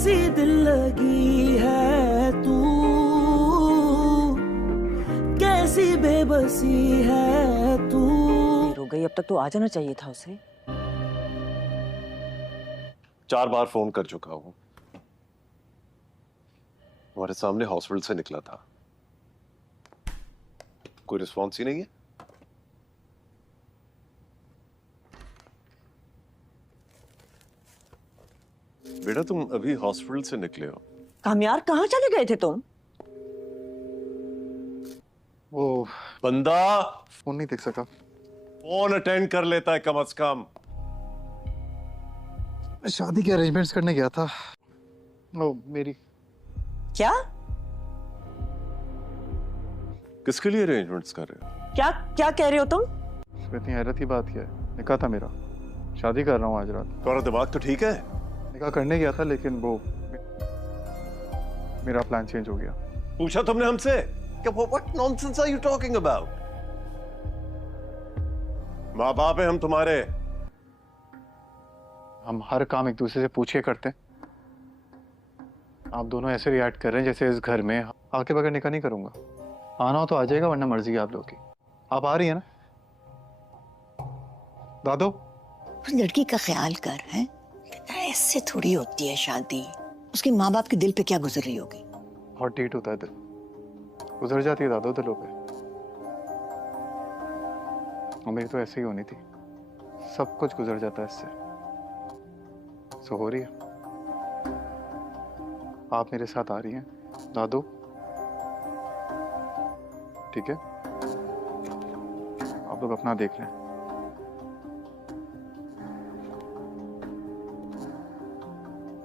कैसी दिल लगी है तू, कैसी बेबसी है तू। हो गई, अब तक तो आ जाना चाहिए था उसे। 4 बार फोन कर चुका हूं, तुम्हारे सामने हॉस्पिटल से निकला था, कोई रिस्पॉन्स ही नहीं है। बेटा तुम अभी हॉस्पिटल से निकले हो? कामयार, कहाँ चले गए थे तुम? वो बंदा फोन नहीं देख सका। फोन अटेंड कर लेता है कम से कम। मैं शादी के अरेंजमेंट्स करने गया था। ओ मेरी। क्या किसके लिए अरेंजमेंट्स कर रहे हो? क्या क्या कह रहे हो तुम? इतनी हैरत की बात क्या है, निकाह था मेरा, शादी कर रहा हूँ आज रात। तुम्हारा दिमाग तो ठीक है? निकाह करने गया था लेकिन वो मेरा प्लान चेंज हो गया। पूछा तुमने हमसे? What nonsense are you talking about? माँ बाप है हम तुम्हारे। हम हर काम एक दूसरे से पूछ के करते हैं। आप दोनों ऐसे रिएक्ट कर रहे हैं जैसे इस घर में आके बगैर निकाह नहीं करूंगा। आना हो तो आ जाएगा, वरना मर्जी है आप लोगों की। आप आ रही है ना दादो? लड़की का ख्याल कर, है ऐसे थोड़ी होती है शादी। उसके माँ बाप के दिल पे क्या गुजर रही होगी। बहुत टीट होता है दिल, गुजर जाती है दादो दिलों पे। और मेरी तो ऐसे ही होनी थी, सब कुछ गुजर जाता है इससे। सो हो रही है, आप मेरे साथ आ रही हैं दादो, ठीक है? आप लोग अपना देख लें।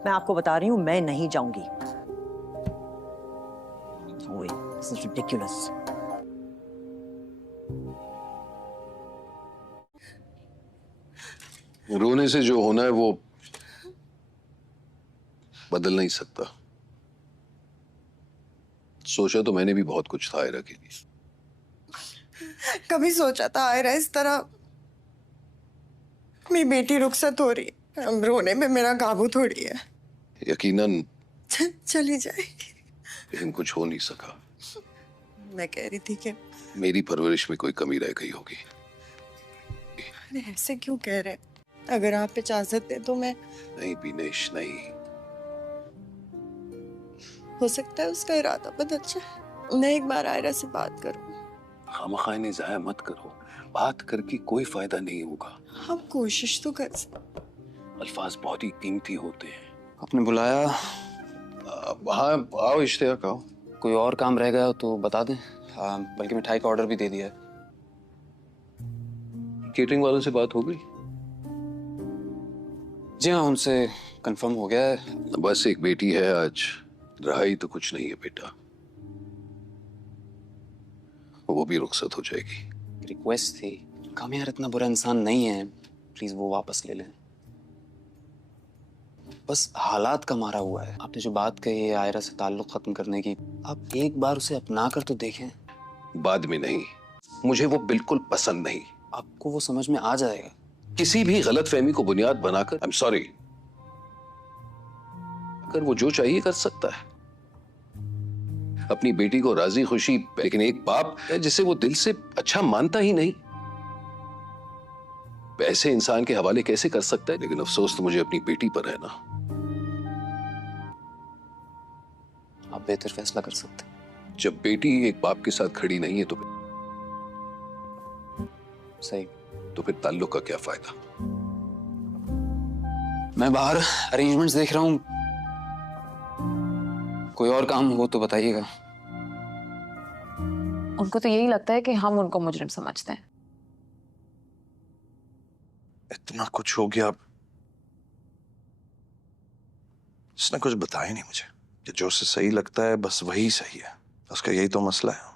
मैं आपको बता रही हूँ, मैं नहीं जाऊंगी। This is ridiculous. रोने से जो होना है वो बदल नहीं सकता। सोचा तो मैंने भी बहुत कुछ था आयरा के लिए। कभी सोचा था आयरा इस तरह? मेरी बेटी रुखसत हो रही है, अब रोने में मेरा काबू थोड़ी है। यकीनन चली जाएगी, लेकिन कुछ हो नहीं सका। मैं कह रही थी कि मेरी परवरिश में कोई कमी रह गई होगी। अरे ऐसे क्यों कह रहे? अगर आप इजाजत दे तो मैं। नहीं बिनेश नहीं। हो सकता है उसका इरादा बदल जाए। मैं एक बार आयरा से बात करूं। खामखाने जाया मत करो, बात करके कोई फायदा नहीं होगा। हम कोशिश तो कर सकते। अल्फाज बहुत ही कीमती होते हैं। आपने बुलाया? हाँ आओ इश्तियाक आओ। कोई और काम रह गया हो तो बता दें। हाँ, बल्कि मिठाई का ऑर्डर भी दे दिया है। केटरिंग वालों से बात हो गई? जी हाँ, उनसे कंफर्म हो गया है। बस एक बेटी है, आज रहा ही तो कुछ नहीं है बेटा, वो भी रुखसत हो जाएगी। रिक्वेस्ट थी, कामयार इतना बुरा इंसान नहीं है, प्लीज वो वापस ले लें। बस हालात का मारा हुआ है। आपने जो बात कही है आयरा से ताल्लुक खत्म करने की, आप एक बार उसे अपना कर तो देखें। बाद में नहीं, मुझे वो बिल्कुल पसंद नहीं। आपको वो समझ में आ जाएगा। किसी भी गलतफहमी को बुनियाद बनाकर आई एम सॉरी, अगर वो जो चाहिए कर सकता है, अपनी बेटी को राजी खुशी। लेकिन एक बाप है जिसे वो दिल से अच्छा मानता ही नहीं, ऐसे इंसान के हवाले कैसे कर सकता है? लेकिन अफसोस तो मुझे अपनी बेटी पर है ना। आप बेहतर फैसला कर सकते हैं। जब बेटी एक बाप के साथ खड़ी नहीं है तो सही, तो फिर ताल्लुक का क्या फायदा? मैं बाहर अरेंजमेंट्स देख रहा हूँ, कोई और काम हो तो बताइएगा। उनको तो यही लगता है कि हम उनको मुजरिम समझते हैं। इतना कुछ हो गया, उसने कुछ बताया नहीं मुझे कि जो उसे सही लगता है बस वही सही है। उसका यही तो मसला है।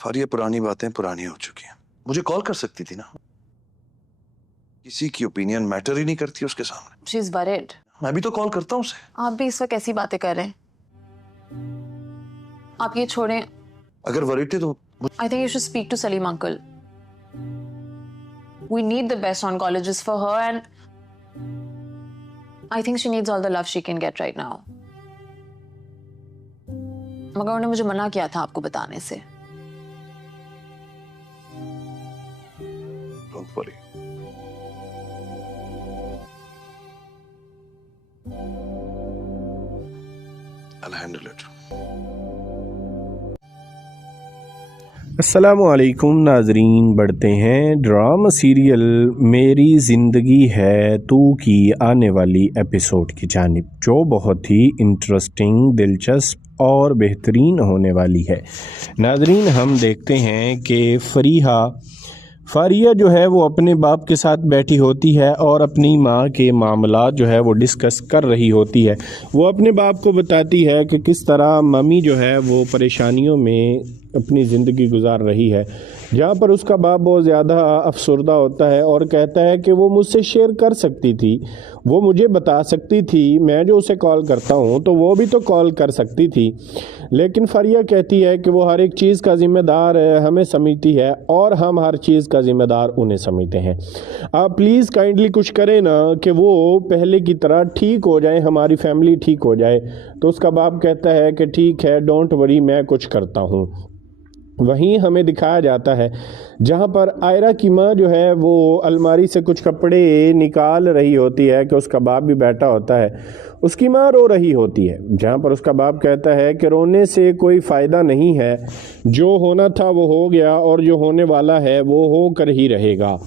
फारिया, पुरानी बातें पुरानी हो चुकी हैं। मुझे कॉल कर सकती थी ना। किसी की ओपिनियन मैटर ही नहीं करती उसके सामने। She is worried. मैं भी तो कॉल करता हूँ उसे। आप भी इस वक्त ऐसी बातें कर रहे हैं। आप ये छोड़ें। अगर वरीड थे तो I think you should speak to Salim uncle. We need the best oncologists for her and I think she needs all the love she can get right now. मगर उन्होंने मुझे मना किया था आपको बताने से. Don't worry. I'll handle it. अस्सलामुअलैकुम नाजरीन, बढ़ते हैं ड्रामा सीरियल मेरी ज़िंदगी है तू की आने वाली एपिसोड की जानिब, जो बहुत ही इंटरेस्टिंग, दिलचस्प और बेहतरीन होने वाली है। नाजरीन, हम देखते हैं कि फारिया जो है वो अपने बाप के साथ बैठी होती है और अपनी माँ के मामलात जो है वो डिस्कस कर रही होती है। वो अपने बाप को बताती है कि किस तरह मम्मी जो है वो परेशानियों में अपनी ज़िंदगी गुजार रही है, जहाँ पर उसका बाप बहुत ज़्यादा अफसरदा होता है और कहता है कि वो मुझसे शेयर कर सकती थी, वो मुझे बता सकती थी, मैं जो उसे कॉल करता हूँ तो वो भी तो कॉल कर सकती थी। लेकिन फारिया कहती है कि वो हर एक चीज़ का ज़िम्मेदार हमें समझती है और हम हर चीज़ का ज़िम्मेदार उन्हें समझते हैं। आप प्लीज़ काइंडली कुछ करें ना कि वो पहले की तरह ठीक हो जाए, हमारी फैमिली ठीक हो जाए। तो उसका बाप कहता है कि ठीक है, डोंट वरी, मैं कुछ करता हूँ। वहीं हमें दिखाया जाता है जहाँ पर आयरा की माँ जो है वो अलमारी से कुछ कपड़े निकाल रही होती है कि उसका बाप भी बैठा होता है। उसकी माँ रो रही होती है, जहाँ पर उसका बाप कहता है कि रोने से कोई फ़ायदा नहीं है, जो होना था वो हो गया और जो होने वाला है वो हो कर ही रहेगा।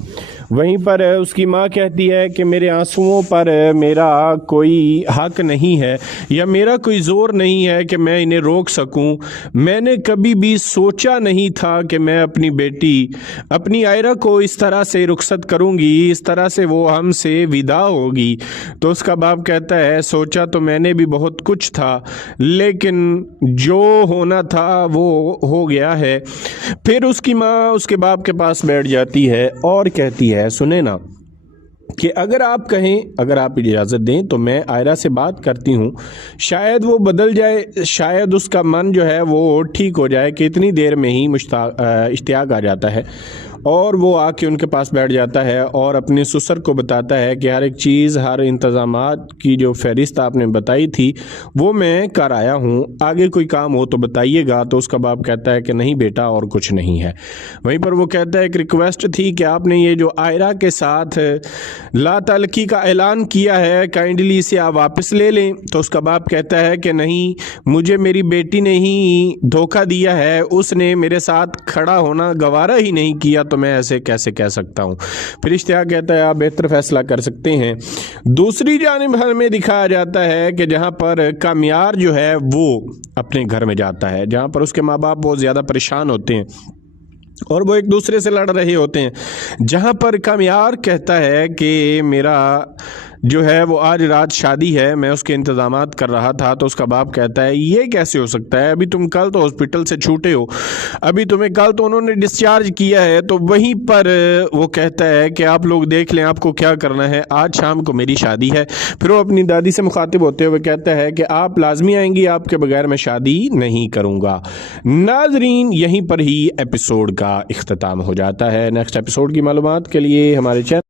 वहीं पर उसकी माँ कहती है कि मेरे आंसुओं पर मेरा कोई हक नहीं है या मेरा कोई ज़ोर नहीं है कि मैं इन्हें रोक सकूं। मैंने कभी भी सोचा नहीं था कि मैं अपनी बेटी, अपनी आयरा को इस तरह से रुखसत करूंगी, इस तरह से वो हमसे विदा होगी। तो उसका बाप कहता है, सोचा तो मैंने भी बहुत कुछ था, लेकिन जो होना था वो हो गया है। फिर उसकी माँ उसके बाप के पास बैठ जाती है और कहती है, सुने ना, कि अगर आप कहें, अगर आप इजाज़त दें तो मैं आयरा से बात करती हूँ, शायद वो बदल जाए, शायद उसका मन जो है वो ठीक हो जाए। कि इतनी देर में ही इश्तियाक आ जाता है और वो आके उनके पास बैठ जाता है और अपने ससुर को बताता है कि हर एक चीज़, हर इंतज़ामात की जो फहरिस्त आपने बताई थी वो मैं कर आया हूँ, आगे कोई काम हो तो बताइएगा। तो उसका बाप कहता है कि नहीं बेटा, और कुछ नहीं है। वहीं पर वो कहता है कि रिक्वेस्ट थी कि आपने ये जो आयरा के साथ ला ताल्लुकी का ऐलान किया है, काइंडली इसे आप वापस ले लें। तो उसका बाप कहता है कि नहीं, मुझे मेरी बेटी ने ही धोखा दिया है, उसने मेरे साथ खड़ा होना गवारा ही नहीं किया, तो मैं ऐसे कैसे कह सकता हूँ। फिर इश्तियाक कहता है आप बेहतर फैसला कर सकते हैं। दूसरी जानिब हमें दिखाया जाता है कि जहाँ पर कामयार जो है वो अपने घर में जाता है, जहाँ पर उसके माँ बाप बहुत ज़्यादा परेशान होते हैं और वो एक दूसरे से लड़ रहे होते हैं। जहाँ पर कामयार कहता है कि मेरा जो है वो आज रात शादी है, मैं उसके इंतज़ामात कर रहा था। तो उसका बाप कहता है ये कैसे हो सकता है, अभी तुम कल तो हॉस्पिटल से छूटे हो, अभी तुम्हें कल तो उन्होंने डिस्चार्ज किया है। तो वहीं पर वो कहता है कि आप लोग देख लें आपको क्या करना है, आज शाम को मेरी शादी है। फिर वो अपनी दादी से मुखातिब होते हुए कहता है कि आप लाजमी आएंगी, आपके बगैर मैं शादी नहीं करूँगा। नाजरीन, यहीं पर ही एपिसोड का इख्तिताम हो जाता है। नेक्स्ट एपिसोड की मालूमात के लिए हमारे चैनल।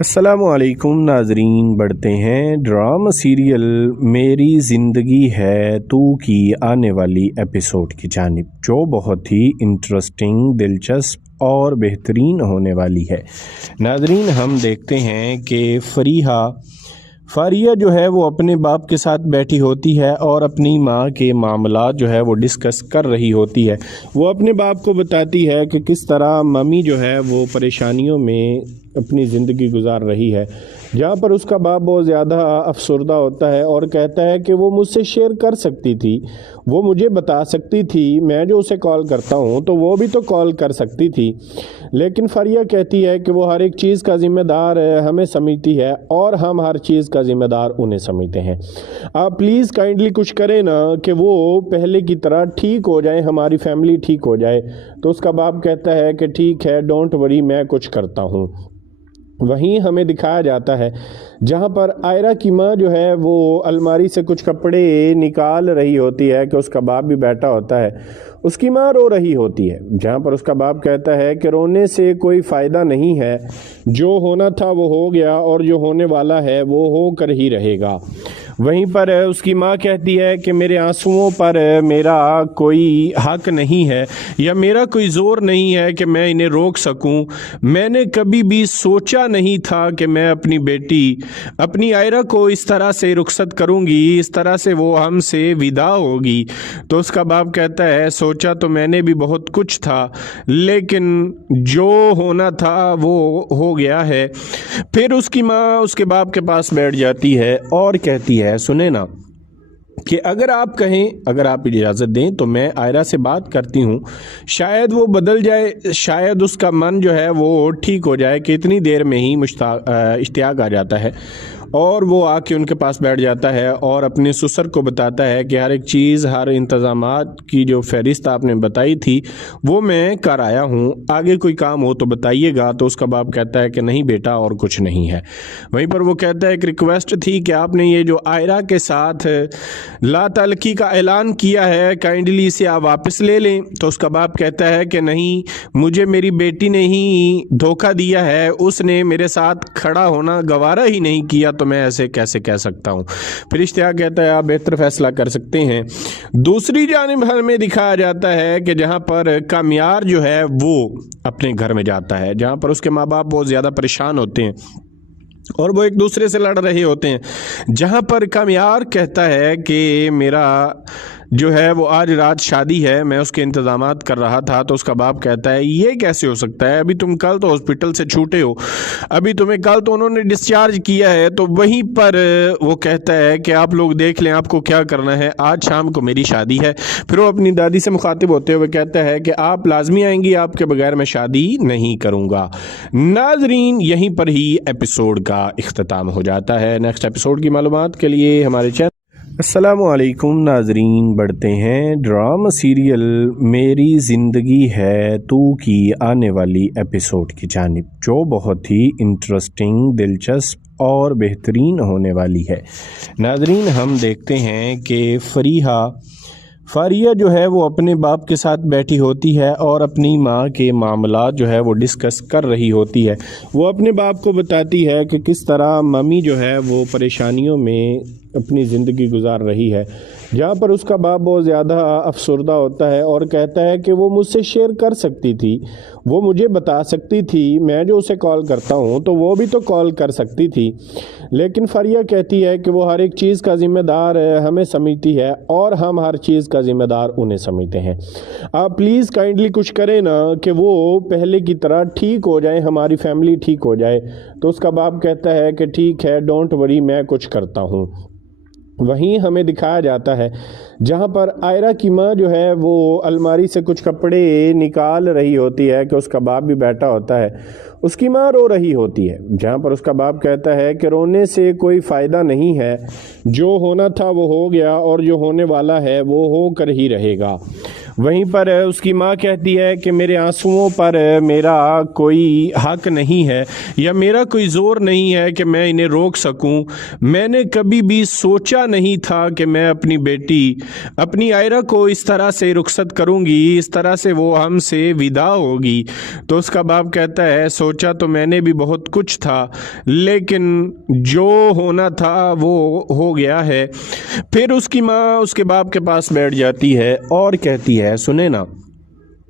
अस्सलामुअलैकुम नाजरीन, बढ़ते हैं ड्रामा सीरियल मेरी ज़िंदगी है तू की आने वाली एपिसोड की जानिब, जो बहुत ही इंटरेस्टिंग, दिलचस्प और बेहतरीन होने वाली है। नाजरीन, हम देखते हैं कि फारिया जो है वो अपने बाप के साथ बैठी होती है और अपनी माँ के मामलात जो है वो डिस्कस कर रही होती है। वो अपने बाप को बताती है कि किस तरह मम्मी जो है वो परेशानियों में अपनी ज़िंदगी गुजार रही है, जहाँ पर उसका बाप बहुत ज़्यादा अफसरदा होता है और कहता है कि वो मुझसे शेयर कर सकती थी, वो मुझे बता सकती थी, मैं जो उसे कॉल करता हूँ तो वो भी तो कॉल कर सकती थी। लेकिन फारिया कहती है कि वो हर एक चीज़ का ज़िम्मेदार हमें समझती है और हम हर चीज़ का ज़िम्मेदार उन्हें समझते हैं। आप प्लीज़ काइंडली कुछ करें ना कि वो पहले की तरह ठीक हो जाए, हमारी फैमिली ठीक हो जाए। तो उसका बाप कहता है कि ठीक है, डोंट वरी, मैं कुछ करता हूँ। वहीं हमें दिखाया जाता है जहां पर आयरा की माँ जो है वो अलमारी से कुछ कपड़े निकाल रही होती है कि उसका बाप भी बैठा होता है। उसकी माँ रो रही होती है, जहां पर उसका बाप कहता है कि रोने से कोई फ़ायदा नहीं है, जो होना था वो हो गया और जो होने वाला है वो होकर ही रहेगा। वहीं पर उसकी माँ कहती है कि मेरे आंसुओं पर मेरा कोई हक नहीं है या मेरा कोई ज़ोर नहीं है कि मैं इन्हें रोक सकूं। मैंने कभी भी सोचा नहीं था कि मैं अपनी बेटी अपनी आयरा को इस तरह से रुखसत करूंगी, इस तरह से वो हमसे विदा होगी। तो उसका बाप कहता है सोचा तो मैंने भी बहुत कुछ था, लेकिन जो होना था वो हो गया है। फिर उसकी माँ उसके बाप के पास बैठ जाती है और कहती है सुने ना कि अगर आप कहें, अगर आप इजाज़त दें तो मैं आयरा से बात करती हूँ, शायद वो बदल जाए, शायद उसका मन जो है वो ठीक हो जाए कि इतनी देर में ही इश्तियाक आ जाता है। और वो आके उनके पास बैठ जाता है और अपने ससुर को बताता है कि हर एक चीज़, हर इंतज़ामात की जो फहरिस्त आपने बताई थी वो मैं कर आया हूँ, आगे कोई काम हो तो बताइएगा। तो उसका बाप कहता है कि नहीं बेटा और कुछ नहीं है। वहीं पर वो कहता है एक रिक्वेस्ट थी कि आपने ये जो आयरा के साथ ला तलकी का ऐलान किया है, काइंडली इसे आप वापस ले लें। तो उसका बाप कहता है कि नहीं, मुझे मेरी बेटी ने ही धोखा दिया है, उसने मेरे साथ खड़ा होना गवारा ही नहीं किया, तो मैं ऐसे कैसे कह सकता हूँ। फिर इश्तियाक कहता है आप बेहतर फैसला कर सकते हैं। दूसरी जानिब हमें दिखाया जाता है कि जहाँ पर कामियार जो है वो अपने घर में जाता है, जहाँ पर उसके माँ बाप बहुत ज़्यादा परेशान होते हैं और वो एक दूसरे से लड़ रहे होते हैं, जहाँ पर कामियार कहता है कि मेरा जो है वो आज रात शादी है, मैं उसके इंतज़ामात कर रहा था। तो उसका बाप कहता है ये कैसे हो सकता है, अभी तुम कल तो हॉस्पिटल से छूटे हो, अभी तुम्हें कल तो उन्होंने डिस्चार्ज किया है। तो वहीं पर वो कहता है कि आप लोग देख लें आपको क्या करना है, आज शाम को मेरी शादी है। फिर वो अपनी दादी से मुखातिब होते हुए कहता है कि आप लाजमी आएंगी, आपके बगैर मैं शादी नहीं करूँगा। नाजरीन यहीं पर ही एपिसोड का इख्तिताम हो जाता है। नेक्स्ट एपिसोड की मालूमात के लिए हमारे चैनल अस्सलामुअलैकुम नाजरीन, बढ़ते हैं ड्रामा सीरियल मेरी ज़िंदगी है तू की आने वाली एपिसोड की जानिब, जो बहुत ही इंटरेस्टिंग, दिलचस्प और बेहतरीन होने वाली है। नाजरीन हम देखते हैं कि फारिया जो है वो अपने बाप के साथ बैठी होती है और अपनी माँ के मामला जो है वो डिस्कस कर रही होती है। वो अपने बाप को बताती है कि किस तरह मम्मी जो है वो परेशानियों में अपनी ज़िंदगी गुजार रही है, जहाँ पर उसका बाप बहुत ज़्यादा अफसरदा होता है और कहता है कि वो मुझसे शेयर कर सकती थी, वो मुझे बता सकती थी, मैं जो उसे कॉल करता हूँ तो वो भी तो कॉल कर सकती थी। लेकिन फारिया कहती है कि वो हर एक चीज़ का ज़िम्मेदार हमें समझती है और हम हर चीज़ का ज़िम्मेदार उन्हें समझते हैं। आप प्लीज़ काइंडली कुछ करें ना कि वो पहले की तरह ठीक हो जाए, हमारी फैमिली ठीक हो जाए। तो उसका बाप कहता है कि ठीक है, डोंट वरी, मैं कुछ करता हूँ। वहीं हमें दिखाया जाता है जहाँ पर आयरा की माँ जो है वो अलमारी से कुछ कपड़े निकाल रही होती है कि उसका बाप भी बैठा होता है। उसकी माँ रो रही होती है, जहाँ पर उसका बाप कहता है कि रोने से कोई फ़ायदा नहीं है, जो होना था वो हो गया और जो होने वाला है वो होकर ही रहेगा। वहीं पर उसकी माँ कहती है कि मेरे आंसुओं पर मेरा कोई हक नहीं है या मेरा कोई ज़ोर नहीं है कि मैं इन्हें रोक सकूं। मैंने कभी भी सोचा नहीं था कि मैं अपनी बेटी अपनी आयरा को इस तरह से रुखसत करूंगी, इस तरह से वो हमसे विदा होगी। तो उसका बाप कहता है सोचा तो मैंने भी बहुत कुछ था, लेकिन जो होना था वो हो गया है। फिर उसकी माँ उसके बाप के पास बैठ जाती है और कहती है सुने ना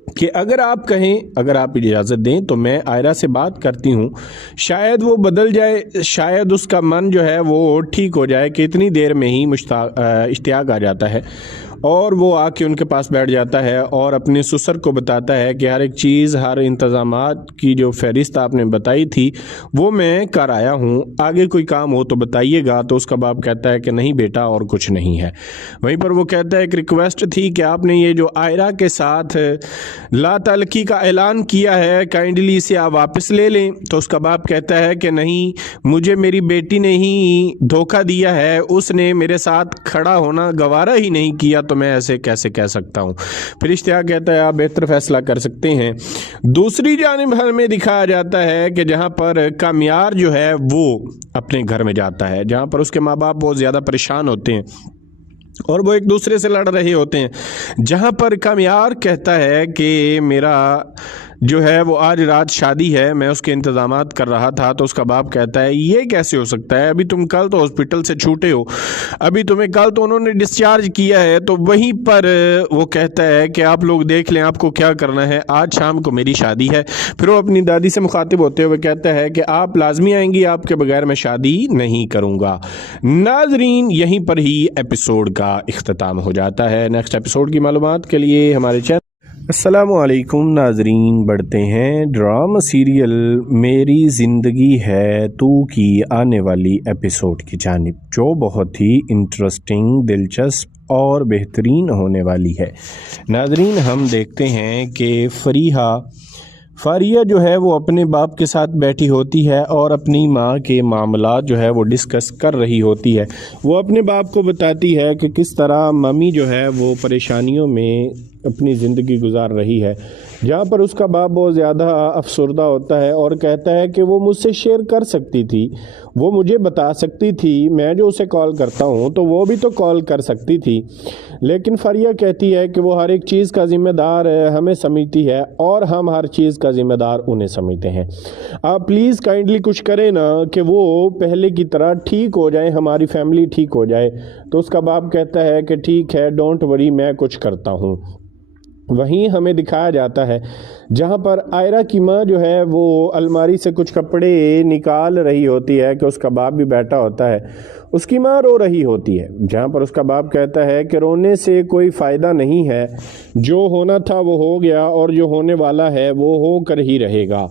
कि अगर आप कहें, अगर आप इजाज़त दें तो मैं आयरा से बात करती हूँ, शायद वो बदल जाए, शायद उसका मन जो है वो ठीक हो जाए कि इतनी देर में ही इश्तियाक आ जाता है। और वो आके उनके पास बैठ जाता है और अपने ससुर को बताता है कि हर एक चीज़, हर इंतज़ामात की जो फहरिस्त आपने बताई थी वो मैं कर आया हूँ, आगे कोई काम हो तो बताइएगा। तो उसका बाप कहता है कि नहीं बेटा और कुछ नहीं है। वहीं पर वो कहता है एक रिक्वेस्ट थी कि आपने ये जो आयरा के साथ ला तलकी का ऐलान किया है, काइंडली इसे आप वापस ले लें। तो उसका बाप कहता है कि नहीं, मुझे मेरी बेटी ने ही धोखा दिया है, उसने मेरे साथ खड़ा होना गवारा ही नहीं किया, تو मैं ऐसे कैसे कह सकता हूँ। फिर इश्तियाक कहता है आप बेहतर फैसला कर सकते हैं। दूसरी जानिब हमें दिखाया जाता है कि जहाँ पर कामियार जो है वो अपने घर में जाता है, जहाँ पर उसके माँ बाप बहुत ज़्यादा परेशान होते हैं और वो एक दूसरे से लड़ रहे होते हैं, जहाँ पर कामियार कहता है कि मेरा जो है वो आज रात शादी है, मैं उसके इंतज़ामात कर रहा था, तो उसका बाप कहता है ये कैसे हो सकता है, अभी तुम कल तो हॉस्पिटल से छूटे हो, अभी तुम्हें कल तो उन्होंने डिस्चार्ज किया है। तो वहीं पर वो कहता है कि आप लोग देख लें आपको क्या करना है, आज शाम को मेरी शादी है। फिर वो अपनी दादी से मुखातिब होते हुए कहता है कि आप लाजमी आएंगी, आपके बगैर मैं शादी नहीं करूँगा। नाजरीन यहीं पर ही एपिसोड का इख्तिताम हो जाता है। नेक्स्ट एपिसोड की मालूमात के लिए हमारे चैनल अस्सलामुअलैकुम नाजरीन, बढ़ते हैं ड्रामा सीरियल मेरी ज़िंदगी है तू की आने वाली एपिसोड की जानिब, जो बहुत ही इंटरेस्टिंग, दिलचस्प और बेहतरीन होने वाली है। नाजरीन हम देखते हैं कि फारिया जो है वो अपने बाप के साथ बैठी होती है और अपनी माँ के मामलात जो है वो डिस्कस कर रही होती है। वो अपने बाप को बताती है कि किस तरह मम्मी जो है वो परेशानियों में अपनी ज़िंदगी गुजार रही है, जहाँ पर उसका बाप बहुत ज़्यादा अफसरदा होता है और कहता है कि वो मुझसे शेयर कर सकती थी, वो मुझे बता सकती थी, मैं जो उसे कॉल करता हूँ तो वो भी तो कॉल कर सकती थी। लेकिन फारिया कहती है कि वो हर एक चीज़ का ज़िम्मेदार हमें समझती है और हम हर चीज़ का ज़िम्मेदार उन्हें समझते हैं। आप प्लीज़ काइंडली कुछ करें ना कि वो पहले की तरह ठीक हो जाए, हमारी फैमिली ठीक हो जाए। तो उसका बाप कहता है कि ठीक है, डोंट वरी, मैं कुछ करता हूँ। वहीं हमें दिखाया जाता है जहाँ पर आयरा की माँ जो है वो अलमारी से कुछ कपड़े निकाल रही होती है कि उसका बाप भी बैठा होता है। उसकी माँ रो रही होती है, जहाँ पर उसका बाप कहता है कि रोने से कोई फ़ायदा नहीं है, जो होना था वो हो गया और जो होने वाला है वो हो कर ही रहेगा।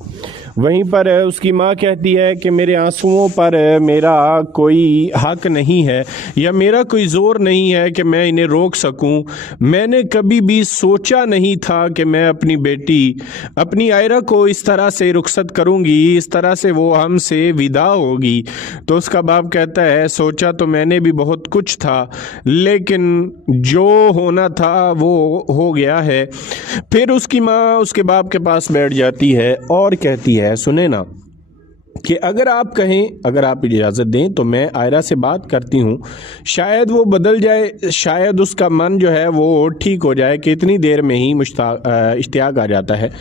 वहीं पर उसकी माँ कहती है कि मेरे आंसुओं पर मेरा कोई हक नहीं है या मेरा कोई ज़ोर नहीं है कि मैं इन्हें रोक सकूं। मैंने कभी भी सोचा नहीं था कि मैं अपनी बेटी अपनी आयरा को इस तरह से रुखसत करूंगी, इस तरह से वो हमसे विदा होगी। तो उसका बाप कहता है सोचा तो मैंने भी बहुत कुछ था, लेकिन जो होना था वो हो गया है। फिर उसकी माँ उसके बाप के पास बैठ जाती है और कहती है सुने ना कि अगर आप कहें, अगर आप इजाज़त दें तो मैं आयरा से बात करती हूँ, शायद वो बदल जाए, शायद उसका मन जो है वो ठीक हो जाए। कि इतनी देर में ही इश्तियाक आ जाता है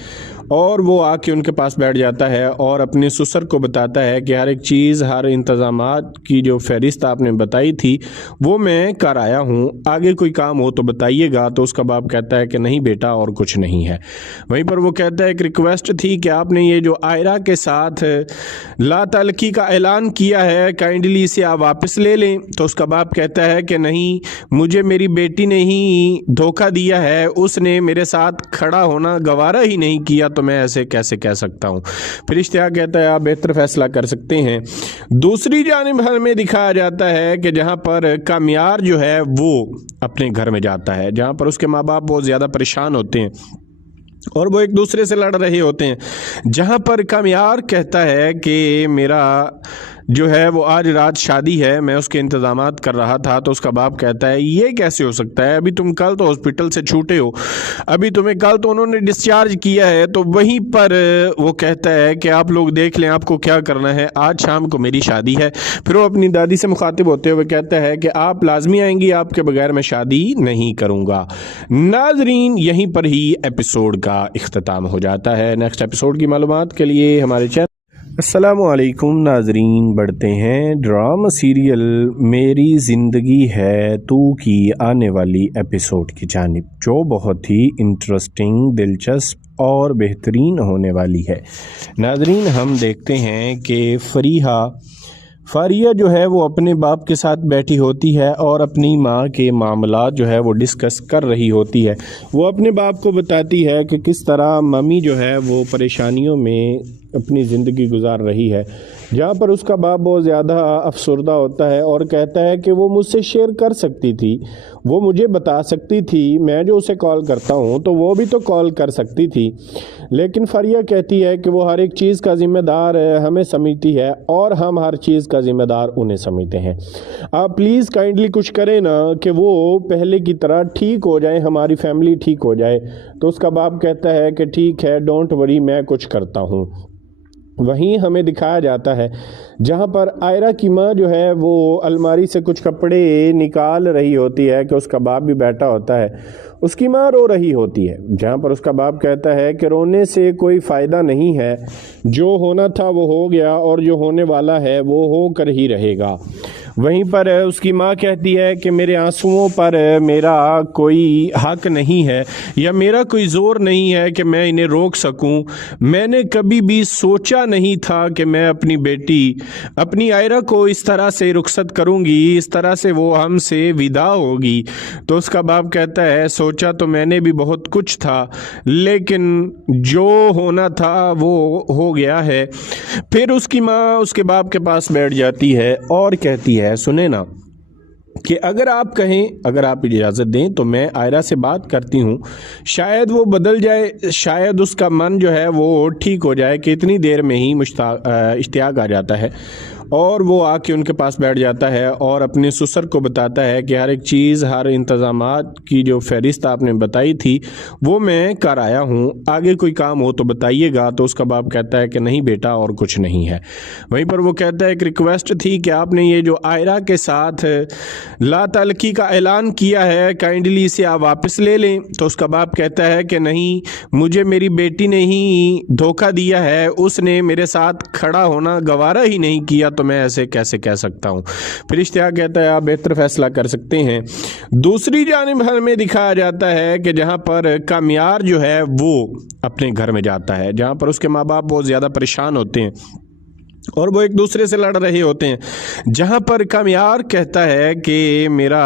और वो आके उनके पास बैठ जाता है और अपने ससुर को बताता है कि हर एक चीज़, हर इंतज़ामात की जो फहरिस्त आपने बताई थी वो मैं कर आया हूँ, आगे कोई काम हो तो बताइएगा। तो उसका बाप कहता है कि नहीं बेटा और कुछ नहीं है। वहीं पर वो कहता है कि रिक्वेस्ट थी कि आपने ये जो आयरा के साथ ला तलकी का ऐलान किया है, काइंडली इसे आप वापस ले लें। तो उसका बाप कहता है कि नहीं, मुझे मेरी बेटी ने ही धोखा दिया है, उसने मेरे साथ खड़ा होना गवारा ही नहीं किया, तो मैं ऐसे कैसे कह सकता हूँ। फिर इश्तियाक कहता है आप बेहतर फैसला कर सकते हैं। दूसरी जानिब हमें दिखाया जाता है कि जहाँ पर कामियार जो है वो अपने घर में जाता है, जहाँ पर उसके माँ बाप बहुत ज़्यादा परेशान होते हैं और वो एक दूसरे से लड़ रहे होते हैं, जहाँ पर कामियार कहता है कि मेरा जो है वो आज रात शादी है, मैं उसके इंतज़ामात कर रहा था। तो उसका बाप कहता है ये कैसे हो सकता है, अभी तुम कल तो हॉस्पिटल से छूटे हो, अभी तुम्हें कल तो उन्होंने डिस्चार्ज किया है। तो वहीं पर वो कहता है कि आप लोग देख लें आपको क्या करना है, आज शाम को मेरी शादी है। फिर वो अपनी दादी से मुखातिब होते हुए कहता है कि आप लाजमी आएंगी, आपके बगैर मैं शादी नहीं करूँगा। नाजरीन यहीं पर ही एपिसोड का इख्तिताम हो जाता है। नेक्स्ट एपिसोड की मालूमात के लिए हमारे चैनल अस्सलामुअलैकुम नाजरीन, बढ़ते हैं ड्रामा सीरियल मेरी ज़िंदगी है तू की आने वाली एपिसोड की जानिब, जो बहुत ही इंटरेस्टिंग, दिलचस्प और बेहतरीन होने वाली है। नाजरीन हम देखते हैं कि फारिया जो है वो अपने बाप के साथ बैठी होती है और अपनी माँ के मामलात जो है वो डिस्कस कर रही होती है। वो अपने बाप को बताती है कि किस तरह मम्मी जो है वो परेशानियों में اپنی زندگی گزار رہی ہے، جہاں پر اس کا باپ بہت زیادہ افسردہ ہوتا ہے اور کہتا ہے کہ وہ مجھ سے شیئر کر سکتی تھی، وہ مجھے بتا سکتی تھی، میں جو اسے کال کرتا ہوں تو وہ بھی تو کال کر سکتی تھی، لیکن فریہ کہتی ہے کہ وہ ہر ایک چیز کا ذمہ دار ہمیں سمجھتی ہے اور ہم ہر چیز کا ذمہ دار انہیں سمجھتے ہیں۔ آپ پلیز کائنڈلی کچھ کریں نا کہ وہ پہلے کی طرح ٹھیک ہو جائے، ہماری فیملی ٹھیک ہو جائے۔ تو اس کا باپ کہتا ہے کہ ٹھیک ہے، ڈونٹ وری، میں کچھ کرتا ہوں۔ وہیں ہمیں دکھایا جاتا ہے جہاں پر آئرہ کی ماں جو ہے وہ الماری سے کچھ کپڑے نکال رہی ہوتی ہے کہ اس کا باپ بھی بیٹھا ہوتا ہے، اس کی ماں رو رہی ہوتی ہے، جہاں پر اس کا باپ کہتا ہے کہ رونے سے کوئی فائدہ نہیں ہے، جو ہونا تھا وہ ہو گیا اور جو ہونے والا ہے وہ ہو کر ہی رہے گا۔ وہیں پر اس کی ماں کہتی ہے کہ میرے آنسوؤں پر میرا کوئی حق نہیں ہے یا میرا کوئی زور نہیں ہے کہ میں انہیں روک سکوں، میں نے کبھی بھی سوچا نہیں تھا کہ میں اپنی بیٹی اپنی آئرہ کو اس طرح سے رخصت کروں گی، اس طرح سے وہ ہم سے ودا ہوگی۔ تو اس کا باپ کہتا ہے سوچا تو میں نے بھی بہت کچھ تھا، لیکن جو ہونا تھا وہ ہو گیا ہے۔ پھر اس کی ماں اس کے باپ کے پاس بیٹھ جاتی ہے اور کہتی ہے سنیں نا کہ اگر آپ کہیں، اگر آپ اجازت دیں تو میں آئرہ سے بات کرتی ہوں، شاید وہ بدل جائے، شاید اس کا من جو ہے وہ ٹھیک ہو جائے کہ اتنی دیر میں ہی اشتیاق آ جاتا ہے۔ اور وہ آ کے ان کے پاس بیٹھ جاتا ہے اور اپنے سسر کو بتاتا ہے کہ ہر ایک چیز، ہر انتظامات کی جو فہرست آپ نے بتائی تھی وہ میں کر آیا ہوں، آگے کوئی کام ہو تو بتائیے گا۔ تو اس کا باپ کہتا ہے کہ نہیں بیٹا، اور کچھ نہیں ہے۔ وہیں پر وہ کہتا ہے ایک ریکویسٹ تھی کہ آپ نے یہ جو آئرہ کے ساتھ لا تعلقی کا اعلان کیا ہے، کائنڈلی اسے آپ واپس لے لیں۔ تو اس کا باپ کہتا ہے کہ نہیں، مجھے میری بیٹی نے ہی دھوکہ دیا ہے، اس نے میرے ساتھ کھڑا ہونا گوارا ہی نہیں کیا، تو میں ایسے کیسے کہہ سکتا ہوں۔ پھر اشتیاق کہتا ہے آپ بہتر فیصلہ کر سکتے ہیں۔ دوسری جانب ہمیں دکھایا جاتا ہے کہ جہاں پر کامیار جو ہے وہ اپنے گھر میں جاتا ہے، جہاں پر اس کے ماں باپ بہت زیادہ پریشان ہوتے ہیں اور وہ ایک دوسرے سے لڑ رہے ہوتے ہیں، جہاں پر کامیار کہتا ہے کہ میرا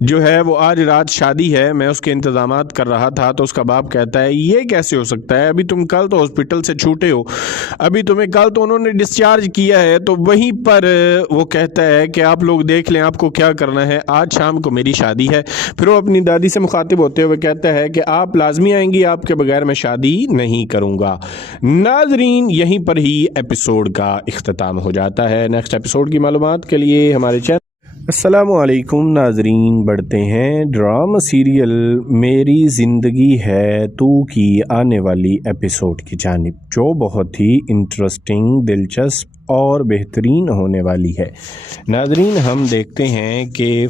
جو ہے وہ آج رات شادی ہے، میں اس کے انتظامات کر رہا تھا۔ تو اس کا باپ کہتا ہے یہ کیسے ہو سکتا ہے، ابھی تم کل تو ہاسپٹل سے چھوٹے ہو، ابھی تمہیں کل تو انہوں نے ڈسچارج کیا ہے۔ تو وہیں پر وہ کہتا ہے کہ آپ لوگ دیکھ لیں آپ کو کیا کرنا ہے، آج شام کو میری شادی ہے۔ پھر وہ اپنی دادی سے مخاطب ہوتے ہوئے کہتا ہے کہ آپ لازمی آئیں گی، آپ کے بغیر میں شادی نہیں کروں گا۔ ناظرین، یہیں پر ہی ایپیسوڈ کا اختتام ہو جاتا ہے۔ نیکسٹ ایپیسوڈ کی معلومات کے لیے ہمارے چینل السلام علیکم ناظرین، بڑھتے ہیں ڈرامہ سیریل میری زندگی ہے تو کی آنے والی ایپیسوڈ کی جانب، جو بہت ہی انٹرسٹنگ، دلچسپ اور بہترین ہونے والی ہے۔ ناظرین، ہم دیکھتے ہیں کہ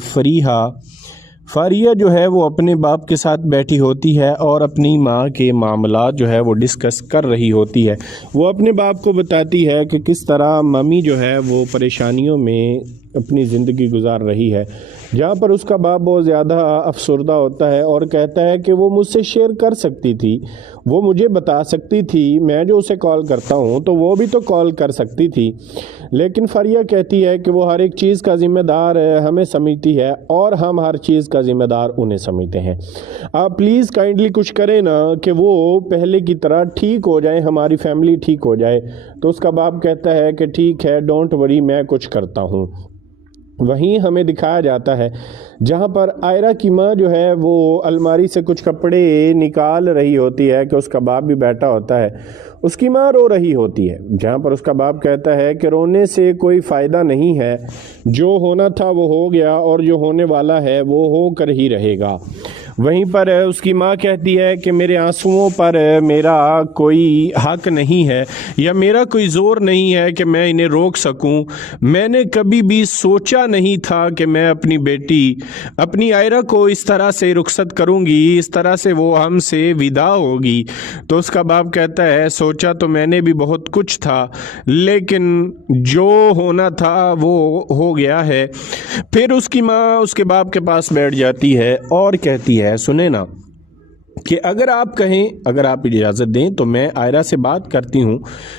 فاریہ جو ہے وہ اپنے باپ کے ساتھ بیٹھی ہوتی ہے اور اپنی ماں کے معاملات جو ہے وہ ڈسکس کر رہی ہوتی ہے۔ وہ اپنے باپ کو بتاتی ہے کہ کس طرح ممی جو ہے وہ پریشانیوں میں اپنی زندگی گزار رہی ہے، جہاں پر اس کا باپ بہت زیادہ افسردہ ہوتا ہے اور کہتا ہے کہ وہ مجھ سے شیئر کر سکتی تھی، وہ مجھے بتا سکتی تھی، میں جو اسے کال کرتا ہوں تو وہ بھی تو کال کر سکتی تھی، لیکن فریہ کہتی ہے کہ وہ ہر ایک چیز کا ذمہ دار ہمیں سمجھتی ہے اور ہم ہر چیز کا ذمہ دار انہیں سمجھتے ہیں۔ آپ پلیز کائنڈلی کچھ کریں نا کہ وہ پہلے کی طرح ٹھیک ہو جائے، ہماری فیملی ٹھیک ہو جائے۔ تو اس کا باپ کہتا ہے کہ ٹھیک ہے، ڈونٹ وری، میں کچھ کرتا ہوں۔ وہیں ہمیں دکھایا جاتا ہے جہاں پر آئرہ کی ماں جو ہے وہ الماری سے کچھ کپڑے نکال رہی ہوتی ہے کہ اس کا باپ بھی بیٹھا ہوتا ہے، اس کی ماں رو رہی ہوتی ہے، جہاں پر اس کا باپ کہتا ہے کہ رونے سے کوئی فائدہ نہیں ہے، جو ہونا تھا وہ ہو گیا اور جو ہونے والا ہے وہ ہو کر ہی رہے گا۔ وہیں پر اس کی ماں کہتی ہے کہ میرے آنسوؤں پر میرا کوئی حق نہیں ہے یا میرا کوئی زور نہیں ہے کہ میں انہیں روک سکوں، میں نے کبھی بھی سوچا نہیں تھا کہ میں اپنی بیٹی اپنی آئرہ کو اس طرح سے رخصت کروں گی، اس طرح سے وہ ہم سے ودا ہوگی۔ تو اس کا باپ کہتا ہے سوچا تو میں نے بھی بہت کچھ تھا، لیکن جو ہونا تھا وہ ہو گیا ہے۔ پھر اس کی ماں اس کے باپ کے پاس بیٹھ جاتی ہے اور کہتی ہے سنیں نا کہ اگر آپ کہیں، اگر آپ اجازت دیں تو میں آئرہ سے بات کرتی ہوں،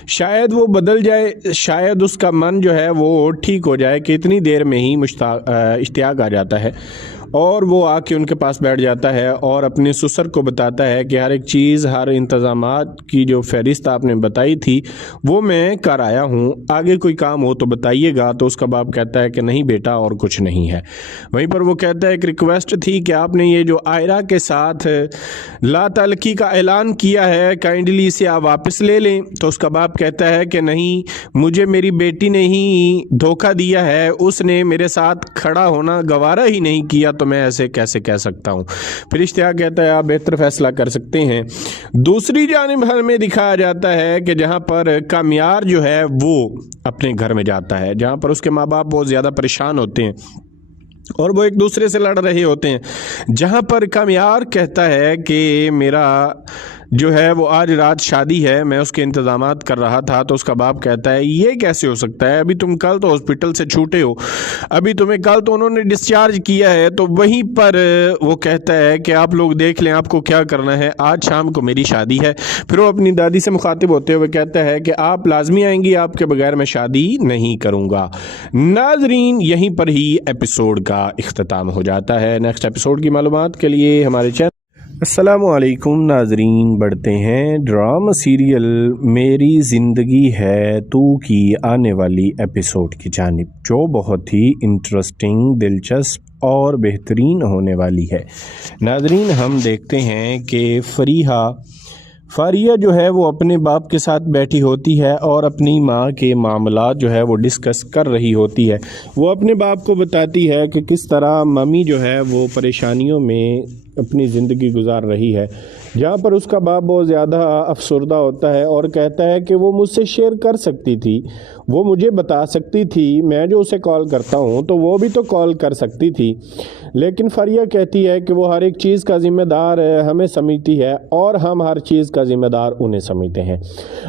شاید وہ بدل جائے، شاید اس کا من جو ہے وہ ٹھیک ہو جائے کہ اتنی دیر میں ہی اشتیاق آ جاتا ہے۔ اور وہ آ کے ان کے پاس بیٹھ جاتا ہے اور اپنے سسر کو بتاتا ہے کہ ہر ایک چیز، ہر انتظامات کی جو فہرست آپ نے بتائی تھی وہ میں کر آیا ہوں، آگے کوئی کام ہو تو بتائیے گا۔ تو اس کا باپ کہتا ہے کہ نہیں بیٹا اور کچھ نہیں ہے۔ وہیں پر وہ کہتا ہے ایک ریکویسٹ تھی کہ آپ نے یہ جو آئرہ کے ساتھ لا تعلقی کا اعلان کیا ہے کائنڈلی اسے آپ واپس لے لیں۔ تو اس کا باپ کہتا ہے کہ نہیں، مجھے میری بیٹی نے ہی دھوکہ دیا ہے، اس نے میرے ساتھ کھڑا ہونا گوارا ہی نہیں کیا، تو میں ایسے کیسے کہہ سکتا ہوں۔ پھر اشتیاق کہتا ہے آپ بہتر فیصلہ کر سکتے ہیں۔ دوسری جانب ہمیں دکھایا جاتا ہے کہ جہاں پر کامیار جو ہے وہ اپنے گھر میں جاتا ہے، جہاں پر اس کے ماں باپ بہت زیادہ پریشان ہوتے ہیں اور وہ ایک دوسرے سے لڑ رہے ہوتے ہیں، جہاں پر کامیار کہتا ہے کہ میرا جو ہے وہ آج رات شادی ہے، میں اس کے انتظامات کر رہا تھا۔ تو اس کا باپ کہتا ہے یہ کیسے ہو سکتا ہے، ابھی تم کل تو ہاسپٹل سے چھوٹے ہو، ابھی تمہیں کل تو انہوں نے ڈسچارج کیا ہے۔ تو وہیں پر وہ کہتا ہے کہ آپ لوگ دیکھ لیں آپ کو کیا کرنا ہے، آج شام کو میری شادی ہے۔ پھر وہ اپنی دادی سے مخاطب ہوتے ہوئے کہتا ہے کہ آپ لازمی آئیں گی، آپ کے بغیر میں شادی نہیں کروں گا۔ ناظرین یہیں پر ہی ایپیسوڈ کا اختتام ہو جاتا ہے۔ نیکسٹ ایپیسوڈ کی معلومات کے لیے ہمارے چینل السلام علیکم ناظرین، بڑھتے ہیں ڈرامہ سیریل میری زندگی ہے تو کی آنے والی ایپیسوڈ کی جانب، جو بہت ہی انٹرسٹنگ، دلچسپ اور بہترین ہونے والی ہے۔ ناظرین ہم دیکھتے ہیں کہ فاریہ جو ہے وہ اپنے باپ کے ساتھ بیٹھی ہوتی ہے اور اپنی ماں کے معاملات جو ہے وہ ڈسکس کر رہی ہوتی ہے۔ وہ اپنے باپ کو بتاتی ہے کہ کس طرح ممی جو ہے وہ پریشانیوں میں اپنی زندگی گزار رہی ہے، جہاں پر اس کا باپ بہت زیادہ افسردہ ہوتا ہے اور کہتا ہے کہ وہ مجھ سے شیئر کر سکتی تھی، وہ مجھے بتا سکتی تھی، میں جو اسے کال کرتا ہوں تو وہ بھی تو کال کر سکتی تھی۔ لیکن فاریہ کہتی ہے کہ وہ ہر ایک چیز کا ذمہ دار ہمیں سمجھتی ہے اور ہم ہر چیز کا ذمہ دار انہیں سمجھتے ہیں۔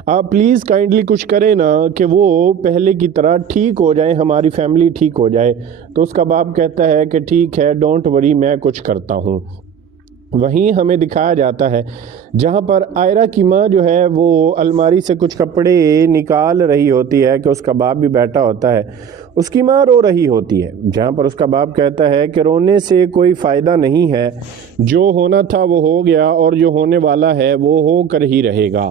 آپ پلیز کائنڈلی کچھ کریں نا کہ وہ پہلے کی طرح ٹھیک ہو جائیں، ہماری فیملی ٹھیک ہو جائے۔ تو اس کا باپ کہتا ہے کہ ٹھیک ہے، ڈونٹ وری، میں کچھ کرتا ہوں۔ وہیں ہمیں دکھایا جاتا ہے جہاں پر آئرہ کی ماں جو ہے وہ الماری سے کچھ کپڑے نکال رہی ہوتی ہے کہ اس کا باپ بھی بیٹھا ہوتا ہے، اس کی ماں رو رہی ہوتی ہے، جہاں پر اس کا باپ کہتا ہے کہ رونے سے کوئی فائدہ نہیں ہے، جو ہونا تھا وہ ہو گیا اور جو ہونے والا ہے وہ ہو کر ہی رہے گا۔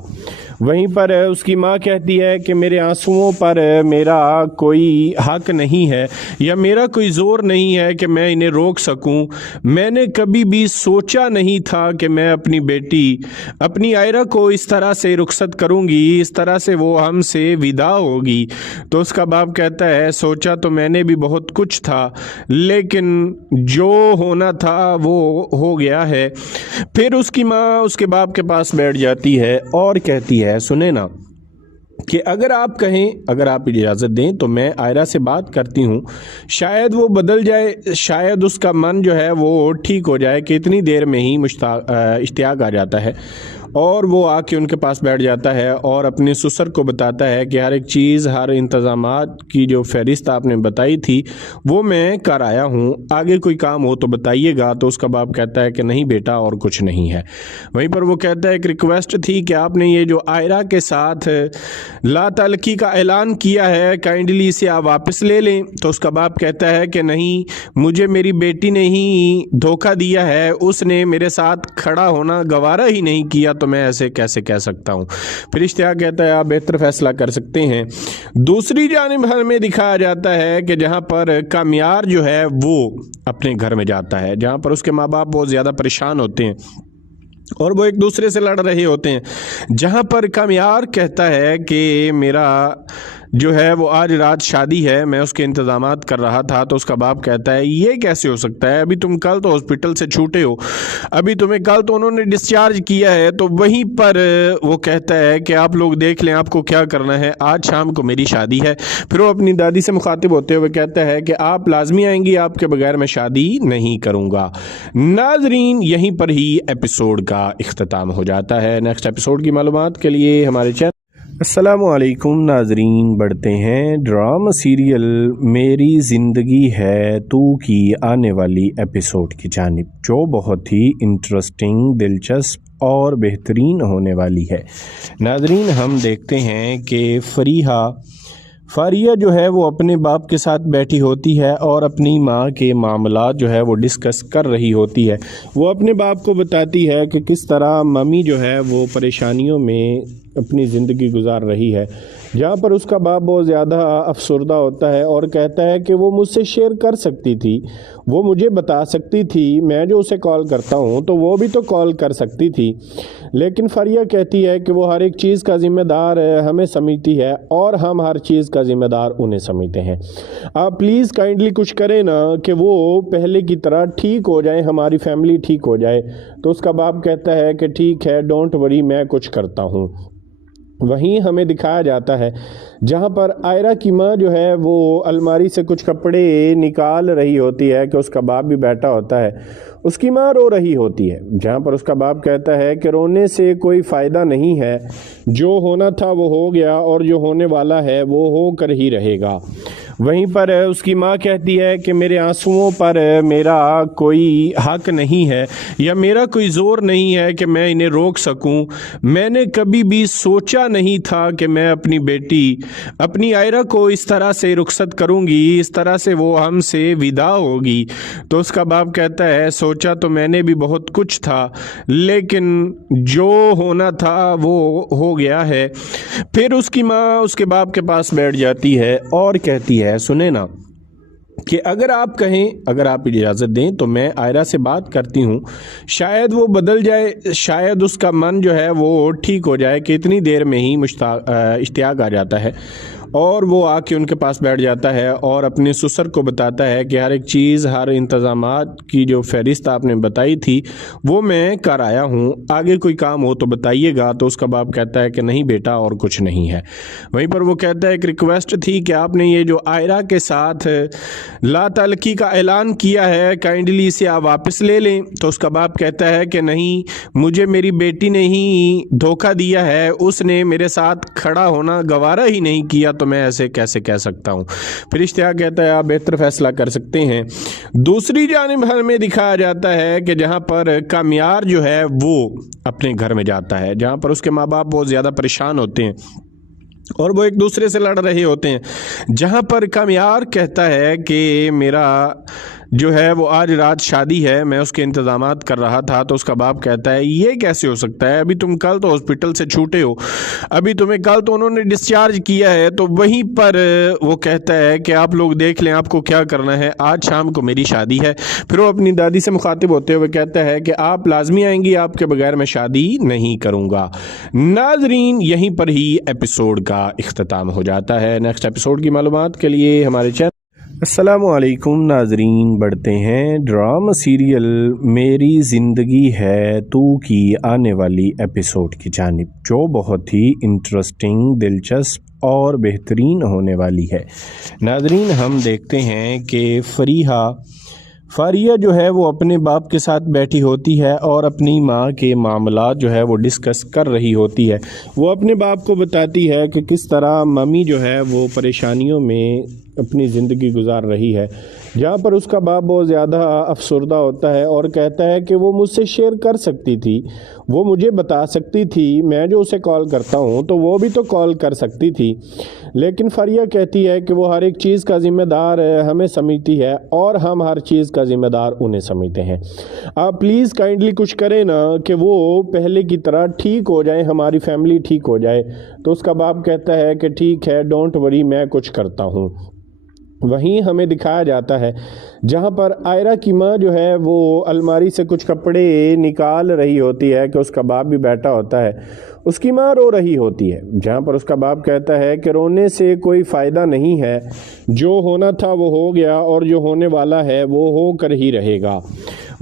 وہیں پر اس کی ماں کہتی ہے کہ میرے آنسوؤں پر میرا کوئی حق نہیں ہے یا میرا کوئی زور نہیں ہے کہ میں انہیں روک سکوں۔ میں نے کبھی بھی سوچا نہیں تھا کہ میں اپنی بیٹی اپنی آئرہ کو اس طرح سے رخصت کروں گی، اس طرح سے وہ ہم سے ودا ہوگی۔ تو اس کا باپ کہتا ہے سوچا تو میں نے بھی بہت کچھ تھا، لیکن جو ہونا تھا وہ ہو گیا ہے۔ پھر اس کی ماں اس کے باپ کے پاس بیٹھ جاتی ہے اور کہتی ہے سنیں نا کہ اگر آپ کہیں، اگر آپ اجازت دیں تو میں آئرہ سے بات کرتی ہوں، شاید وہ بدل جائے، شاید اس کا من جو ہے وہ ٹھیک ہو جائے۔ کہ اتنی دیر میں ہی اشتیاق آ جاتا ہے اور وہ آ کے ان کے پاس بیٹھ جاتا ہے اور اپنے سسر کو بتاتا ہے کہ ہر ایک چیز، ہر انتظامات کی جو فہرست آپ نے بتائی تھی وہ میں کر آیا ہوں، آگے کوئی کام ہو تو بتائیے گا۔ تو اس کا باپ کہتا ہے کہ نہیں بیٹا اور کچھ نہیں ہے۔ وہیں پر وہ کہتا ہے ایک ریکویسٹ تھی کہ آپ نے یہ جو آئرہ کے ساتھ لا تعلقی کا اعلان کیا ہے کائنڈلی اسے آپ واپس لے لیں۔ تو اس کا باپ کہتا ہے کہ نہیں، مجھے میری بیٹی نے ہی دھوکہ دیا ہے، اس نے میرے ساتھ کھڑا ہونا گوارا ہی نہیں کیا، تو میں ایسے کیسے کہہ سکتا ہوں۔ پھر اشتیاق کہتا ہے آپ بہتر فیصلہ کر سکتے ہیں۔ دوسری جانب ہمیں دکھایا جاتا ہے کہ جہاں پر کامیار جو ہے وہ اپنے گھر میں جاتا ہے، جہاں پر اس کے ماں باپ بہت زیادہ پریشان ہوتے ہیں اور وہ ایک دوسرے سے لڑ رہے ہوتے ہیں، جہاں پر کامیار کہتا ہے کہ میرا جو ہے وہ آج رات شادی ہے، میں اس کے انتظامات کر رہا تھا۔ تو اس کا باپ کہتا ہے یہ کیسے ہو سکتا ہے، ابھی تم کل تو ہاسپٹل سے چھوٹے ہو، ابھی تمہیں کل تو انہوں نے ڈسچارج کیا ہے۔ تو وہیں پر وہ کہتا ہے کہ آپ لوگ دیکھ لیں آپ کو کیا کرنا ہے، آج شام کو میری شادی ہے۔ پھر وہ اپنی دادی سے مخاطب ہوتے ہوئے کہتا ہے کہ آپ لازمی آئیں گی، آپ کے بغیر میں شادی نہیں کروں گا۔ ناظرین یہیں پر ہی ایپیسوڈ کا اختتام ہو جاتا ہے۔ نیکسٹ ایپیسوڈ کی معلومات کے لیے ہمارے چینل السلام علیکم ناظرین، بڑھتے ہیں ڈرامہ سیریل میری زندگی ہے تو کی آنے والی ایپیسوڈ کی جانب، جو بہت ہی انٹرسٹنگ، دلچسپ اور بہترین ہونے والی ہے۔ ناظرین ہم دیکھتے ہیں کہ फारिया जो है वो अपने बाप के साथ बैठी होती है और अपनी माँ के मामलात जो है वो डिस्कस कर रही होती है। वो अपने बाप को बताती है कि किस तरह मम्मी जो है वो परेशानियों में अपनी ज़िंदगी गुजार रही है, जहाँ पर उसका बाप बहुत ज़्यादा अफसरदा होता है और कहता है कि वो मुझसे शेयर कर सकती थी, वो मुझे बता सकती थी, मैं जो उसे कॉल करता हूँ तो वो भी तो कॉल कर सकती थी। लेकिन फारिया कहती है कि वो हर एक चीज़ का ज़िम्मेदार हमें समझती है और हम हर चीज़ का ज़िम्मेदार उन्हें समझते हैं। आप प्लीज़ काइंडली कुछ करें ना कि वो पहले की तरह ठीक हो जाए, हमारी फैमिली ठीक हो जाए। तो उसका बाप कहता है कि ठीक है, डोंट वरी, मैं कुछ करता हूँ। वहीं हमें दिखाया जाता है जहाँ पर आयरा की माँ जो है वो अलमारी से कुछ कपड़े निकाल रही होती है कि उसका बाप भी बैठा होता है। उसकी माँ रो रही होती है, जहाँ पर उसका बाप कहता है कि रोने से कोई फ़ायदा नहीं है, जो होना था वो हो गया और जो होने वाला है वो हो कर ही रहेगा। वहीं पर उसकी माँ कहती है कि मेरे आंसुओं पर मेरा कोई हक नहीं है या मेरा कोई ज़ोर नहीं है कि मैं इन्हें रोक सकूं। मैंने कभी भी सोचा नहीं था कि मैं अपनी बेटी अपनी आयरा को इस तरह से रुखसत करूंगी, इस तरह से वो हमसे विदा होगी। तो उसका बाप कहता है सोचा तो मैंने भी बहुत कुछ था, लेकिन जो होना था वो हो गया है। फिर उसकी माँ उसके बाप के पास बैठ जाती है और कहती है सुने ना कि अगर आप कहें, अगर आप इजाज़त दें तो मैं आयरा से बात करती हूँ, शायद वो बदल जाए, शायद उसका मन जो है वो ठीक हो जाए। कि इतनी देर में ही इश्तियाक आ जाता है और वो आके उनके पास बैठ जाता है और अपने ससुर को बताता है कि हर एक चीज़, हर इंतज़ामात की जो फहरिस्त आपने बताई थी वो मैं कर आया हूँ, आगे कोई काम हो तो बताइएगा। तो उसका बाप कहता है कि नहीं बेटा, और कुछ नहीं है। वहीं पर वो कहता है कि रिक्वेस्ट थी कि आपने ये जो आयरा के साथ ला ताल्लुकी का ऐलान किया है, काइंडली इसे आप वापस ले लें। तो उसका बाप कहता है कि नहीं, मुझे मेरी बेटी ने ही धोखा दिया है, उसने मेरे साथ खड़ा होना गवारा ही नहीं किया, तो मैं ऐसे कैसे कह सकता हूँ। फिर इश्तियाक कहता है आप बेहतर फैसला कर सकते हैं। दूसरी जानिब हमें दिखाया जाता है कि जहाँ पर कामयार जो है वो अपने घर में जाता है, जहाँ पर उसके माँ बाप बहुत ज़्यादा परेशान होते हैं और वो एक दूसरे से लड़ रहे होते हैं। जहाँ पर कामयार कहता है कि मेरा जो है वो आज रात शादी है, मैं उसके इंतज़ामात कर रहा था। तो उसका बाप कहता है ये कैसे हो सकता है, अभी तुम कल तो हॉस्पिटल से छूटे हो, अभी तुम्हें कल तो उन्होंने डिस्चार्ज किया है। तो वहीं पर वो कहता है कि आप लोग देख लें आपको क्या करना है, आज शाम को मेरी शादी है। फिर वो अपनी दादी से मुखातिब होते हुए कहता है कि आप लाजमी आएंगी, आपके बगैर मैं शादी नहीं करूँगा। नाजरीन, यहीं पर ही एपिसोड का इख्तिताम हो जाता है। नेक्स्ट एपिसोड की मालूमात के लिए हमारे चैनल अस्सलामुअलैकुम नाजरीन, बढ़ते हैं ड्रामा सीरियल मेरी ज़िंदगी है तू की आने वाली एपिसोड की जानिब, जो बहुत ही इंटरेस्टिंग, दिलचस्प और बेहतरीन होने वाली है। नाजरीन, हम देखते हैं कि फारिया जो है वो अपने बाप के साथ बैठी होती है और अपनी माँ के मामलात जो है वो डिस्कस कर रही होती है। वो अपने बाप को बताती है कि किस तरह मम्मी जो है वो परेशानियों में अपनी ज़िंदगी गुजार रही है, जहाँ पर उसका बाप बहुत ज़्यादा अफसरदा होता है और कहता है कि वो मुझसे शेयर कर सकती थी, वो मुझे बता सकती थी, मैं जो उसे कॉल करता हूँ तो वो भी तो कॉल कर सकती थी। लेकिन फारिया कहती है कि वो हर एक चीज़ का ज़िम्मेदार हमें समझती है और हम हर चीज़ का ज़िम्मेदार उन्हें समझते हैं। आप प्लीज़ काइंडली कुछ करें ना कि वो पहले की तरह ठीक हो जाए, हमारी फैमिली ठीक हो जाए। तो उसका बाप कहता है कि ठीक है, डोंट वरी, मैं कुछ करता हूँ। वहीं हमें दिखाया जाता है जहाँ पर आयरा की माँ जो है वो अलमारी से कुछ कपड़े निकाल रही होती है कि उसका बाप भी बैठा होता है। उसकी माँ रो रही होती है, जहाँ पर उसका बाप कहता है कि रोने से कोई फ़ायदा नहीं है, जो होना था वो हो गया और जो होने वाला है वो हो कर ही रहेगा।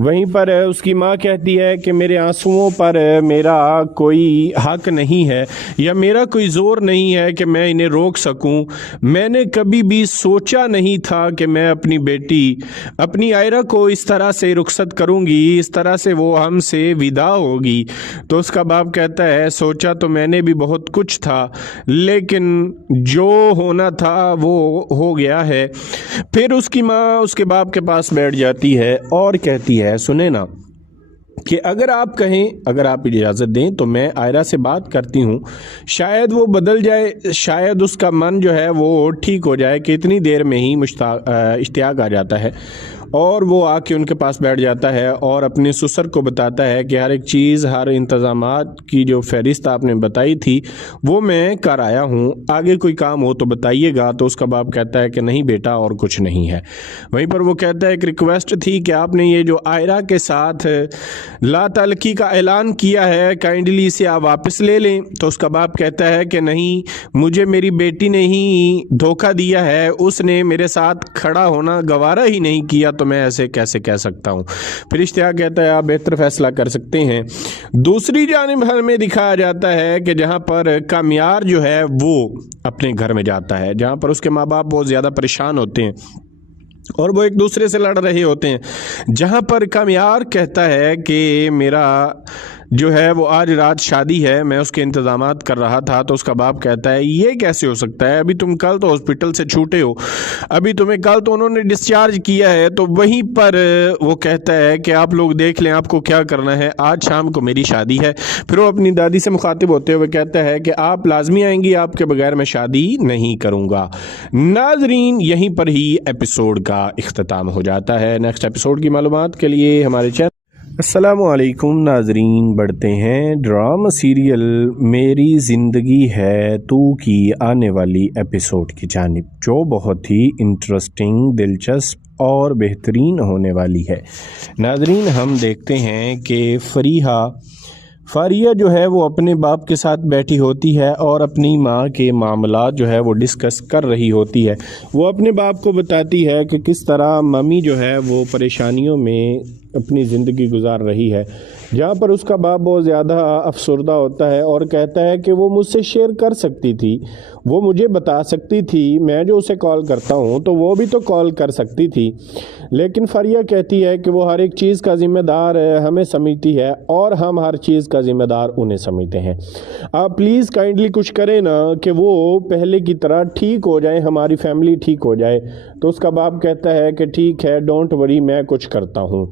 वहीं पर उसकी माँ कहती है कि मेरे आंसुओं पर मेरा कोई हक नहीं है या मेरा कोई ज़ोर नहीं है कि मैं इन्हें रोक सकूं। मैंने कभी भी सोचा नहीं था कि मैं अपनी बेटी अपनी आयरा को इस तरह से रुखसत करूंगी, इस तरह से वो हमसे विदा होगी। तो उसका बाप कहता है सोचा तो मैंने भी बहुत कुछ था, लेकिन जो होना था वो हो गया है। फिर उसकी माँ उसके बाप के पास बैठ जाती है और कहती है सुने ना کہ اگر آپ کہیں، اگر آپ اجازت دیں تو میں آئرہ سے بات کرتی ہوں، شاید وہ بدل جائے، شاید اس کا من جو ہے وہ ٹھیک ہو جائے کہ اتنی دیر میں ہی اشتیاق آ جاتا ہے اور وہ آ کے ان کے پاس بیٹھ جاتا ہے اور اپنے سسر کو بتاتا ہے کہ ہر ایک چیز، ہر انتظامات کی جو فہرست آپ نے بتائی تھی وہ میں کر آیا ہوں، آگے کوئی کام ہو تو بتائیے گا۔ تو اس کا باپ کہتا ہے کہ نہیں بیٹا اور کچھ نہیں ہے۔ وہیں پر وہ کہتا ہے ایک ریکویسٹ تھی کہ آپ نے یہ جو آئرہ کے ساتھ لا تعلقی کا اعلان کیا ہے کائنڈلی اسے آپ واپس لے لیں۔ تو اس کا باپ کہتا ہے کہ نہیں، مجھے میری بیٹی نے ہی دھوکہ دیا ہے، اس نے میرے ساتھ کھڑا ہونا گوارا ہی نہیں کیا، تو میں ایسے کیسے کہہ سکتا ہوں۔ پھر اشتیاق کہتا ہے آپ بہتر فیصلہ کر سکتے ہیں۔ دوسری جانب ہمیں دکھایا جاتا ہے کہ جہاں پر کامیار جو ہے وہ اپنے گھر میں جاتا ہے، جہاں پر اس کے ماں باپ بہت زیادہ پریشان ہوتے ہیں اور وہ ایک دوسرے سے لڑ رہے ہوتے ہیں، جہاں پر کامیار کہتا ہے کہ میرا جو ہے وہ آج رات شادی ہے، میں اس کے انتظامات کر رہا تھا۔ تو اس کا باپ کہتا ہے یہ کیسے ہو سکتا ہے، ابھی تم کل تو ہاسپٹل سے چھوٹے ہو، ابھی تمہیں کل تو انہوں نے ڈسچارج کیا ہے۔ تو وہیں پر وہ کہتا ہے کہ آپ لوگ دیکھ لیں آپ کو کیا کرنا ہے، آج شام کو میری شادی ہے۔ پھر وہ اپنی دادی سے مخاطب ہوتے ہوئے کہتا ہے کہ آپ لازمی آئیں گی، آپ کے بغیر میں شادی نہیں کروں گا۔ ناظرین یہیں پر ہی ایپیسوڈ کا اختتام ہو جاتا ہے۔ نیکسٹ ایپیسوڈ کی معلومات کے لیے ہمارے چینل السلام علیکم ناظرین، بڑھتے ہیں ڈرامہ سیریل میری زندگی ہے تو کی آنے والی ایپیسوڈ کی جانب، جو بہت ہی انٹرسٹنگ، دلچسپ اور بہترین ہونے والی ہے۔ ناظرین ہم دیکھتے ہیں کہ فاریہ جو ہے وہ اپنے باپ کے ساتھ بیٹھی ہوتی ہے اور اپنی ماں کے معاملات جو ہے وہ ڈسکس کر رہی ہوتی ہے۔ وہ اپنے باپ کو بتاتی ہے کہ کس طرح ممی جو ہے وہ پریشانیوں میں اپنی زندگی گزار رہی ہے، جہاں پر اس کا باپ بہت زیادہ افسردہ ہوتا ہے اور کہتا ہے کہ وہ مجھ سے شیئر کر سکتی تھی، وہ مجھے بتا سکتی تھی، میں جو اسے کال کرتا ہوں تو وہ بھی تو کال کر سکتی تھی۔ لیکن فاریہ کہتی ہے کہ وہ ہر ایک چیز کا ذمہ دار ہمیں سمجھتی ہے اور ہم ہر چیز کا ذمہ دار انہیں سمجھتے ہیں۔ آپ پلیز کائنڈلی کچھ کریں نا کہ وہ پہلے کی طرح ٹھیک ہو جائیں، ہماری فیملی ٹھیک ہو جائے۔ تو اس کا باپ کہتا ہے کہ ٹھیک ہے، ڈونٹ وری، میں کچھ کرتا ہوں۔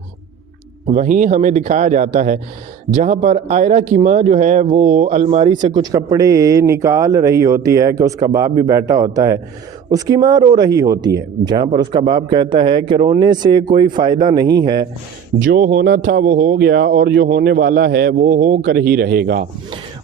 وہیں ہمیں دکھایا جاتا ہے جہاں پر آئرہ کی ماں جو ہے وہ الماری سے کچھ کپڑے نکال رہی ہوتی ہے کہ اس کا باپ بھی بیٹھا ہوتا ہے، اس کی ماں رو رہی ہوتی ہے، جہاں پر اس کا باپ کہتا ہے کہ رونے سے کوئی فائدہ نہیں ہے، جو ہونا تھا وہ ہو گیا اور جو ہونے والا ہے وہ ہو کر ہی رہے گا۔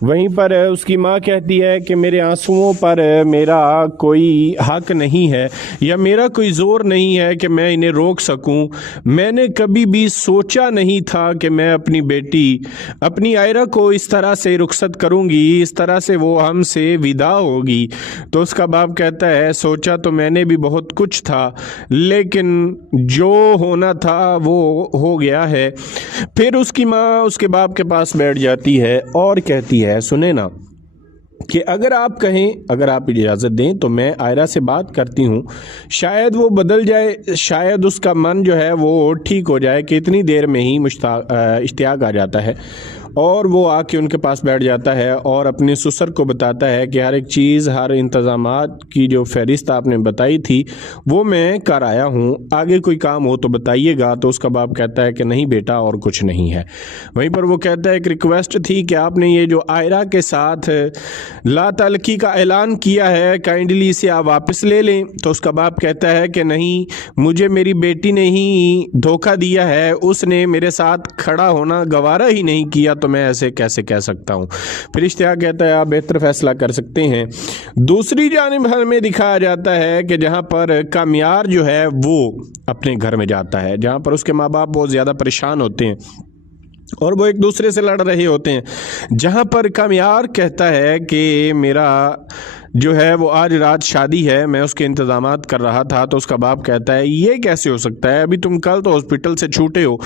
وہیں پر اس کی ماں کہتی ہے کہ میرے آنسوؤں پر میرا کوئی حق نہیں ہے یا میرا کوئی زور نہیں ہے کہ میں انہیں روک سکوں، میں نے کبھی بھی سوچا نہیں تھا کہ میں اپنی بیٹی اپنی آئرہ کو اس طرح سے رخصت کروں گی، اس طرح سے وہ ہم سے ودا ہوگی۔ تو اس کا باپ کہتا ہے سوچا تو میں نے بھی بہت کچھ تھا، لیکن جو ہونا تھا وہ ہو گیا ہے۔ پھر اس کی ماں اس کے باپ کے پاس بیٹھ جاتی ہے اور کہتی ہے سنیں نا کہ اگر آپ کہیں، اگر آپ اجازت دیں تو میں آئرہ سے بات کرتی ہوں، شاید وہ بدل جائے، شاید اس کا من جو ہے وہ ٹھیک ہو جائے کہ اتنی دیر میں ہی اشتیاق آ جاتا ہے اور وہ آ کے ان کے پاس بیٹھ جاتا ہے اور اپنے سسر کو بتاتا ہے کہ ہر ایک چیز، ہر انتظامات کی جو فہرست آپ نے بتائی تھی وہ میں کر آیا ہوں، آگے کوئی کام ہو تو بتائیے گا۔ تو اس کا باپ کہتا ہے کہ نہیں بیٹا اور کچھ نہیں ہے۔ وہیں پر وہ کہتا ہے ایک ریکویسٹ تھی کہ آپ نے یہ جو آئرہ کے ساتھ لا تعلقی کا اعلان کیا ہے کائنڈلی اسے آپ واپس لے لیں۔ تو اس کا باپ کہتا ہے کہ نہیں، مجھے میری بیٹی نے ہی دھوکہ دیا ہے، اس نے میرے ساتھ کھڑا ہونا گوارا ہی نہیں کیا، تو میں ایسے کیسے کہہ سکتا ہوں۔ پھر اشتیاق کہتا ہے آپ بہتر فیصلہ کر سکتے ہیں۔ دوسری جانب ہمیں دکھایا جاتا ہے کہ جہاں پر کامیار جو ہے وہ اپنے گھر میں جاتا ہے، جہاں پر اس کے ماں باپ بہت زیادہ پریشان ہوتے ہیں اور وہ ایک دوسرے سے لڑ رہے ہوتے ہیں، جہاں پر کامیار کہتا ہے کہ میرا جو ہے وہ آج رات شادی ہے، میں اس کے انتظامات کر رہا تھا۔ تو اس کا باپ کہتا ہے یہ کیسے ہو سکتا ہے، ابھی تم کل تو ہاسپٹل سے چھوٹے ہو،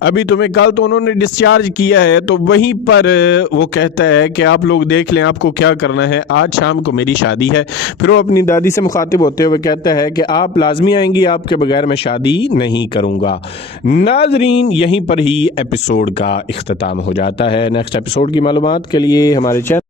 ابھی تمہیں کل تو انہوں نے ڈسچارج کیا ہے۔ تو وہیں پر وہ کہتا ہے کہ آپ لوگ دیکھ لیں آپ کو کیا کرنا ہے، آج شام کو میری شادی ہے۔ پھر وہ اپنی دادی سے مخاطب ہوتے ہوئے کہتا ہے کہ آپ لازمی آئیں گی، آپ کے بغیر میں شادی نہیں کروں گا۔ ناظرین یہیں پر ہی ایپیسوڈ کا اختتام ہو جاتا ہے۔ نیکسٹ ایپیسوڈ کی معلومات کے لیے ہمارے چینل